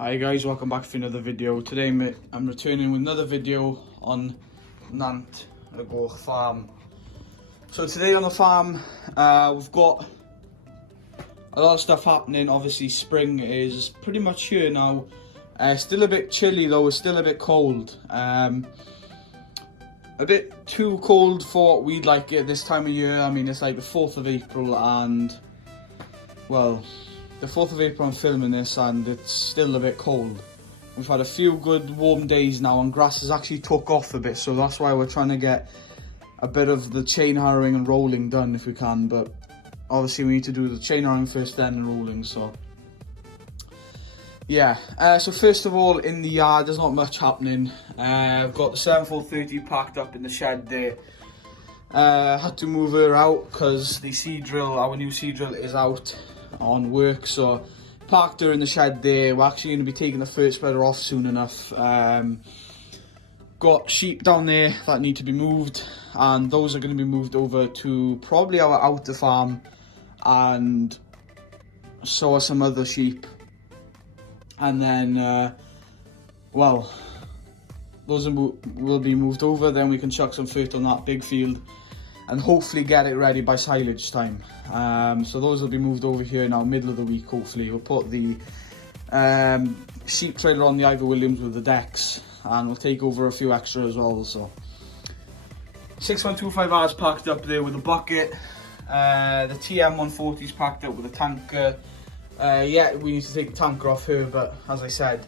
Hi guys, welcome back for another video. Today I'm returning with another video on Nant y Goch farm. So today on the farm we've got a lot of stuff happening. Obviously spring is pretty much here now. Still a bit chilly though, it's still a bit cold. A bit too cold for what we'd like it this time of year. I mean, it's like the 4th of April and, well, the 4th of April I'm filming this and it's still a bit cold. We've had a few good warm days now and grass has actually took off a bit, so that's why we're trying to get a bit of the chain harrowing and rolling done if we can, but obviously we need to do the chain harrowing first then the rolling, so yeah. So first of all, in the yard there's not much happening. I've got the 7430 packed up in the shed there. Had to move her out because the seed drill, our new seed drill, is out on work, so parked her in the shed there. We're actually going to be taking the first spreader off soon enough. Got sheep down there that need to be moved, and those are going to be moved over to probably our outer farm, and so are some other sheep. And then well, those will be moved over, then we can chuck some fert on that big field and hopefully get it ready by silage time. So those will be moved over here now, middle of the week hopefully. We'll put the sheep trailer on the Ivor Williams with the decks, and we'll take over a few extra as well. So 6125R's packed up there with a bucket. The TM140 is packed up with a tanker. Yeah, we need to take the tanker off her, but as I said,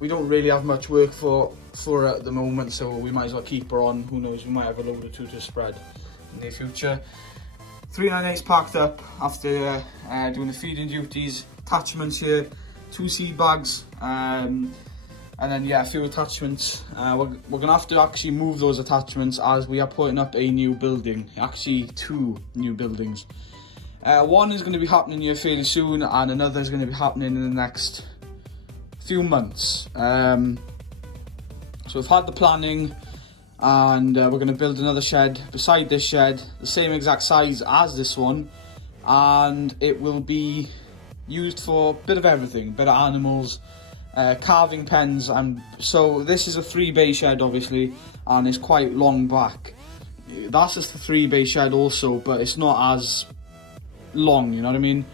we don't really have much work for her at the moment, so we might as well keep her on. Who knows, we might have a load or two to spread in the near future. 398's packed up after doing the feeding duties. Attachments here, 2 seed bags, and then yeah, a few attachments. We're gonna have to actually move those attachments as we are putting up a new building. Actually 2 new buildings. One is going to be happening here fairly soon, and another is going to be happening in the next few months. So we've had the planning, and we're going to build another shed beside this shed, the same exact size as this one, and it will be used for a bit of everything, bit of animals, calving pens. And so this is a 3-bay shed obviously, and it's quite long back. That's just the 3-bay shed also, but it's not as long, you know what I mean?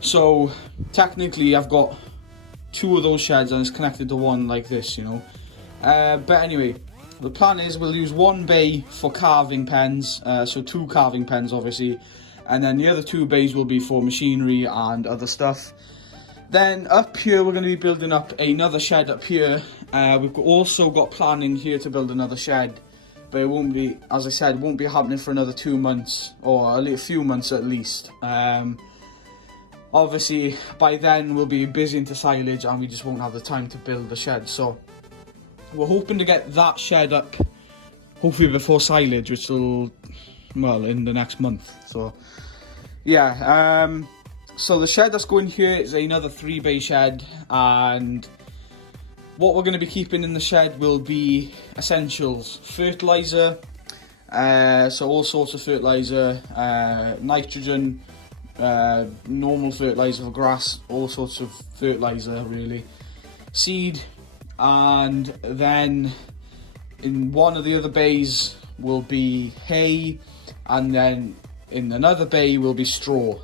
So technically I've got 2 of those sheds and it's connected to one like this, you know. But anyway, the plan is we'll use 1 bay for calving pens, so 2 calving pens obviously, and then the other 2 bays will be for machinery and other stuff. Then up here we're going to be building up another shed up here. We've also got planning here to build another shed, but it won't be, as I said, won't be happening for another 2 months, or a few months at least. Obviously by then we'll be busy into silage and we just won't have the time to build the shed, so we're hoping to get that shed up hopefully before silage, which will, well, in the next month. So yeah, so the shed that's going here is another 3-bay shed, and what we're going to be keeping in the shed will be essentials: fertilizer, so all sorts of fertilizer, nitrogen, normal fertilizer for grass, all sorts of fertilizer really, seed, and then in one of the other bays will be hay, and then in another bay will be straw,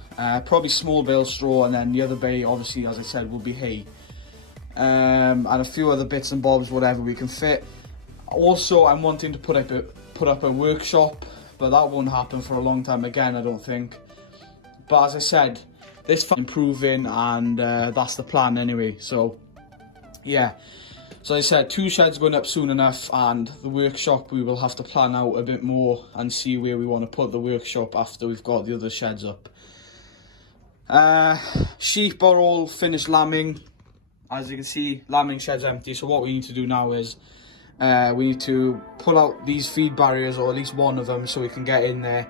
probably small bale straw, and then the other bay obviously, as I said, will be hay. And a few other bits and bobs, whatever we can fit. Also, I'm wanting to put up a workshop, but that won't happen for a long time again, I don't think. But as I said, this farm is improving, and that's the plan anyway. So yeah, so as I said, 2 sheds going up soon enough, and the workshop we will have to plan out a bit more and see where we want to put the workshop after we've got the other sheds up. Sheep are all finished lambing. As you can see, lambing shed's empty, so what we need to do now is we need to pull out these feed barriers, or at least one of them, so we can get in there,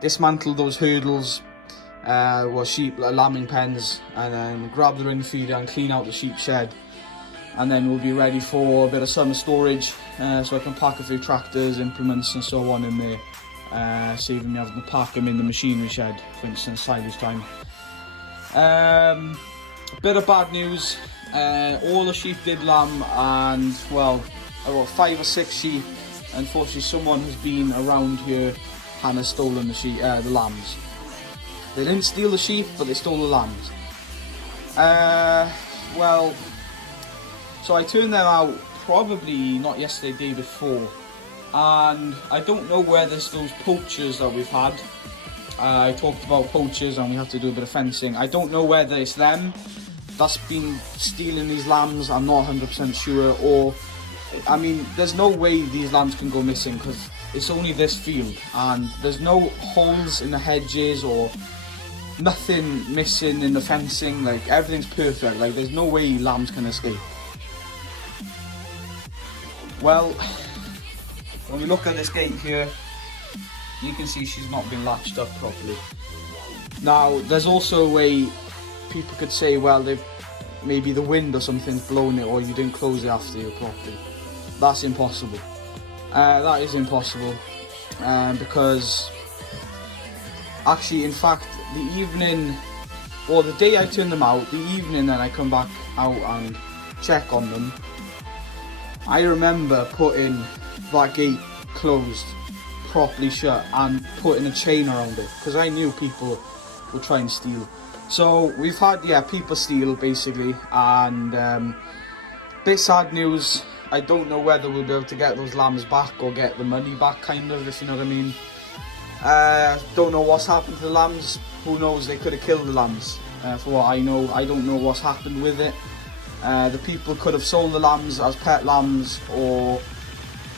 dismantle those hurdles, sheep lambing pens, and then grab the ring feeder and clean out the sheep shed, and then we'll be ready for a bit of summer storage, so I can pack a few tractors, implements and so on in there, saving me having to pack them in the machinery shed, for instance, silage time. Bit of bad news. All the sheep did lamb, and well, about 5 or 6 sheep. Unfortunately, someone has been around here and has stolen the lambs. They didn't steal the sheep, but they stole the lambs. Well, so I turned them out probably not yesterday, day before, and I don't know whether it's those poachers that we've had. I talked about poachers and we have to do a bit of fencing. I don't know whether it's them that's been stealing these lambs. I'm not 100% sure. Or, I mean, there's no way these lambs can go missing because it's only this field and there's no holes in the hedges or nothing missing in the fencing. Like, everything's perfect. Like, there's no way lambs can escape. Well, when we look at this gate here, you can see she's not been latched up properly. Now, there's also a way people could say, well, maybe the wind or something's blown it, or you didn't close it after you properly. That's impossible. That is impossible, because actually, in fact, the evening, or the day I turn them out, the evening then I come back out and check on them, I remember putting that gate closed, properly shut, and putting a chain around it because I knew people would try and steal. So we've had people steal basically, and bit sad news. I don't know whether we'll be able to get those lambs back or get the money back, kind of, if you know what I mean. Don't know what's happened to the lambs. Who knows, they could have killed the lambs. For what I know, I don't know what's happened with it. The people could have sold the lambs as pet lambs, or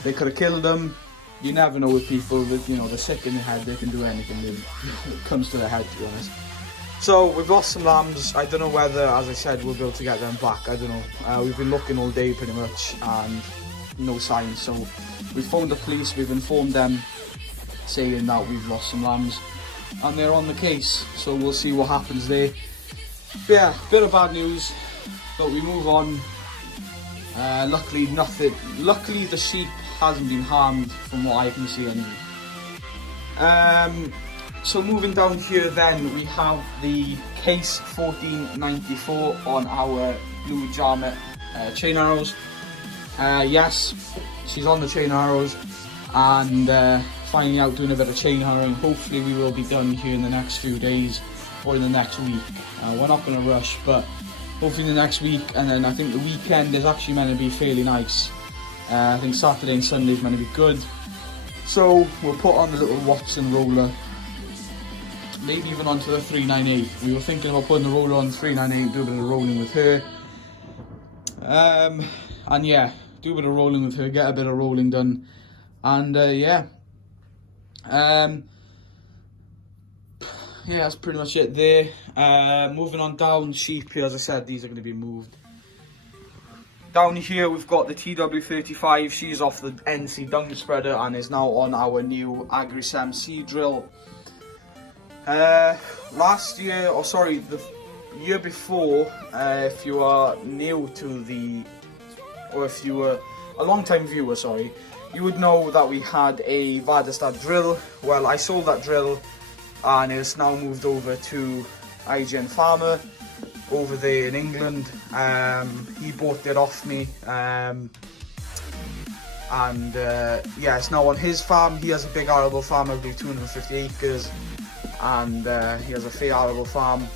they could have killed them. You never know with people, that, you know, they're sick in the head, they can do anything when it comes to their head, to be honest. So we've lost some lambs. I don't know whether, as I said, we'll be able to get them back. I don't know. We've been looking all day pretty much and no signs. So we phoned the police, we've informed them saying that we've lost some lambs and they're on the case. So we'll see what happens there. But yeah, bit of bad news, but we move on. Luckily the sheep hasn't been harmed from what I can see anyway. So moving down here then, we have the Case 1494 on our blue Jarmet chain arrows. Yes, she's on the chain arrows, and finally out doing a bit of chain harrowing. Hopefully we will be done here in the next few days or in the next week. We're not going to rush, but hopefully in the next week, and then I think the weekend is actually meant to be fairly nice. I think Saturday and Sunday is meant to be good. So we'll put on the little Watson roller, maybe even onto the 398. We were thinking about putting the roller on 398, do a bit of rolling with her. And yeah, do a bit of rolling with her, get a bit of rolling done. And yeah, that's pretty much it there. Moving on down, sheep here, as I said, these are going to be moved. Down here we've got the TW35, she's off the NC dung spreader and is now on our new Agrisem seed drill. Last year, or sorry, the year before, if you are new to the, or if you were a long time viewer, sorry, you would know that we had a Väderstad drill. Well, I sold that drill and it's now moved over to IGN Farmer over there in England. He bought it off me, and yeah, it's now on his farm. He has a big arable farm, I believe 250 acres, and he has a fair arable farm,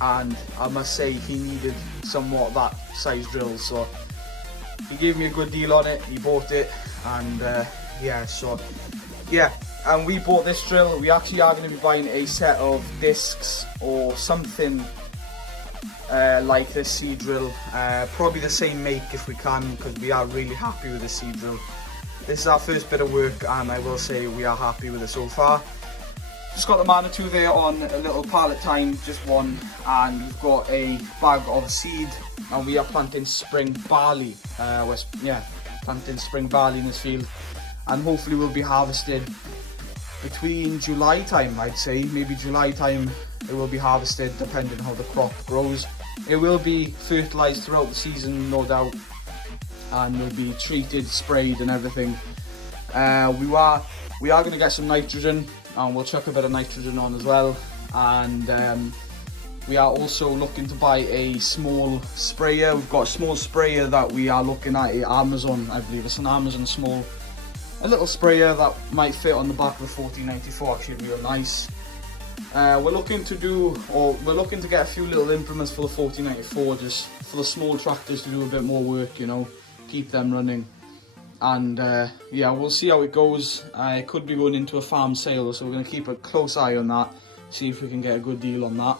and I must say he needed somewhat that size drill, so he gave me a good deal on it. He bought it, and yeah, so yeah. And we bought this drill. We actually are going to be buying a set of discs or something like this seed drill, probably the same make if we can, because we are really happy with the seed drill. This is our first bit of work and I will say we are happy with it so far. Just got the Manitou there on a little pallet time, just one, and we've got a bag of seed and we are planting spring barley. Planting spring barley in this field, and hopefully we'll be harvested between July time, I'd say. Maybe July time it will be harvested, depending on how the crop grows. It will be fertilised throughout the season, no doubt, and will be treated, sprayed and everything. We are going to get some nitrogen, and we'll chuck a bit of nitrogen on as well. And We are also looking to buy a small sprayer. We've got a small sprayer that we are looking at Amazon, I believe. It's an Amazon small, a little sprayer that might fit on the back of the 1494, actually real nice. We're looking to get a few little implements for the 1494, just for the small tractors to do a bit more work, you know, keep them running. And yeah, we'll see how it goes. It could be going into a farm sale, so we're going to keep a close eye on that, see if we can get a good deal on that.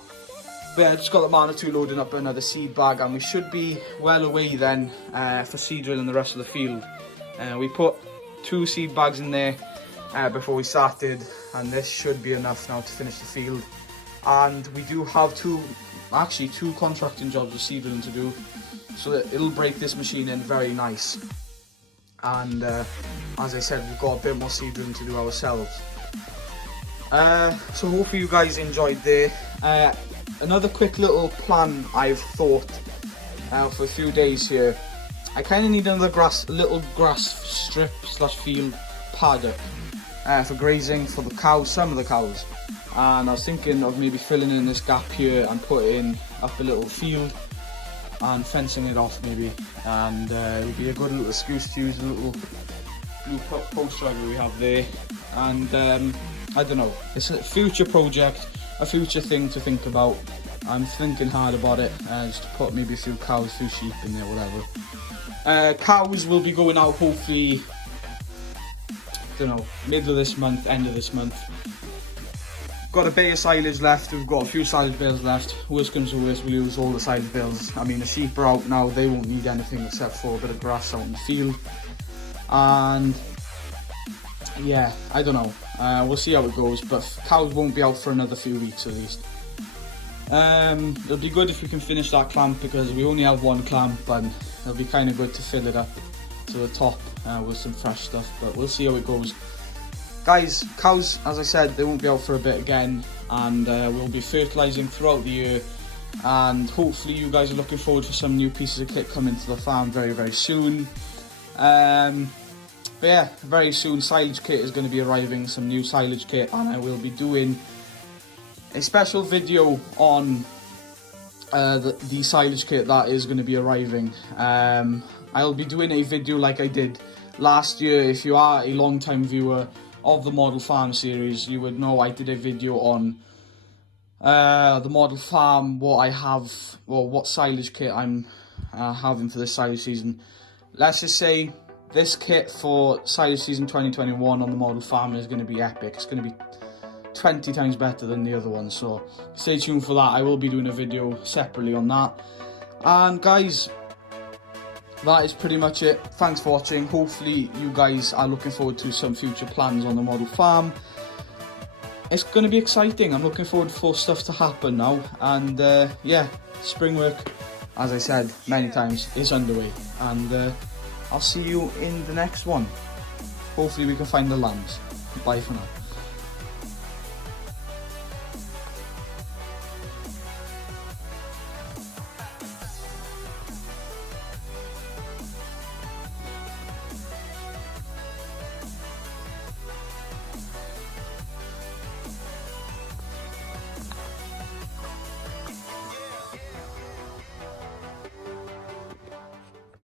But yeah, I just got the Marner 2 loading up another seed bag, and we should be well away then for seed drilling the rest of the field. We put 2 seed bags in there before we started, and this should be enough now to finish the field. And we do have two contracting jobs of seed drilling to do, so that it'll break this machine in very nice. And as I said, we've got a bit more seed drilling to do ourselves. So hopefully you guys enjoyed there. Another quick little plan I've thought for a few days here. I kind of need another little grass strip / field paddock for grazing for the cows, some of the cows. And I was thinking of maybe filling in this gap here and putting up a little field and fencing it off maybe. And it would be a good little excuse to use the little blue post driver we have there. And I don't know, it's a future project, a future thing to think about. I'm thinking hard about it, just to put maybe a few cows, a few sheep in there, whatever. Cows will be going out hopefully, don't know, middle of this month, end of this month. Got a bit of silage left, we've got a few silage bales left. Worst comes to worst, we'll use all the silage bales. I mean, the sheep are out now, they won't need anything except for a bit of grass out in the field. And yeah, I don't know, we'll see how it goes, but cows won't be out for another few weeks at least. It'll be good if we can finish that clamp, because we only have one clamp, and it'll be kind of good to fill it up to the top with some fresh stuff, but we'll see how it goes. Guys, cows, as I said, they won't be out for a bit again, and we'll be fertilising throughout the year, and hopefully you guys are looking forward for some new pieces of kit coming to the farm very, very soon. But yeah, very soon silage kit is going to be arriving, some new silage kit, and I will be doing a special video on the silage kit that is going to be arriving. I'll be doing a video like I did last year. If you are a long time viewer of the Model Farm series, you would know I did a video on the Model Farm, what I have, well, what silage kit I'm having for this silage season. Let's just say this kit for silage season 2021 on the Model Farm is going to be epic. It's going to be 20 times better than the other one, so stay tuned for that. I will be doing a video separately on that. And guys, that is pretty much it. Thanks for watching. Hopefully you guys are looking forward to some future plans on the Model Farm. It's going to be exciting. I'm looking forward for stuff to happen now, and yeah, spring work, as I said many times, is underway, and I'll see you in the next one. Hopefully we can find the lambs. Bye for now.